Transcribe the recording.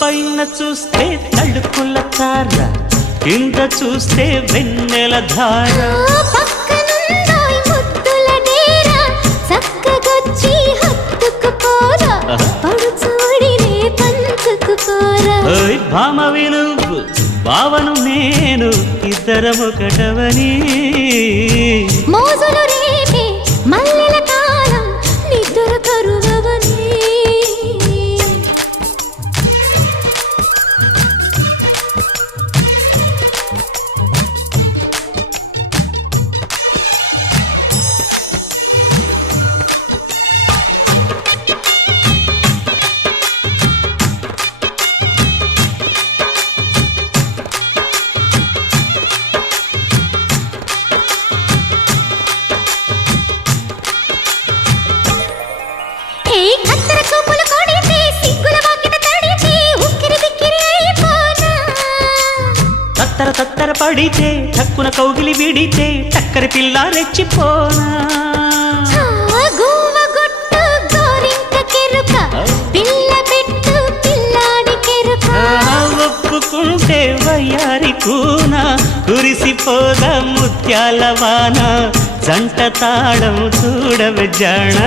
పైన చూస్తే తడుకుల తార, కింద చూస్తే వెన్నెల ధార. పక్కనుందోయ్ ముద్దుల డేరా, చక్కగొచ్చి హత్తుకుపోరా, పడుచూడినే పంచుకుపోరా. భామ విలువు భావను నేను, ఇద్దరమొకటవని. మోజులు రేపే మల్లెల కాలం, నిద్ర కరువవని. తత్తర తత్తర పడితే టక్కున కౌగిలి విడితే టక్కరి పిల్ల రెచ్చిపోనా. ఒప్పుకుంటే వయ్యారి కూన, కురిసిపోదా ముత్యాల వాన, జంట తాళం చూడవే జాణ.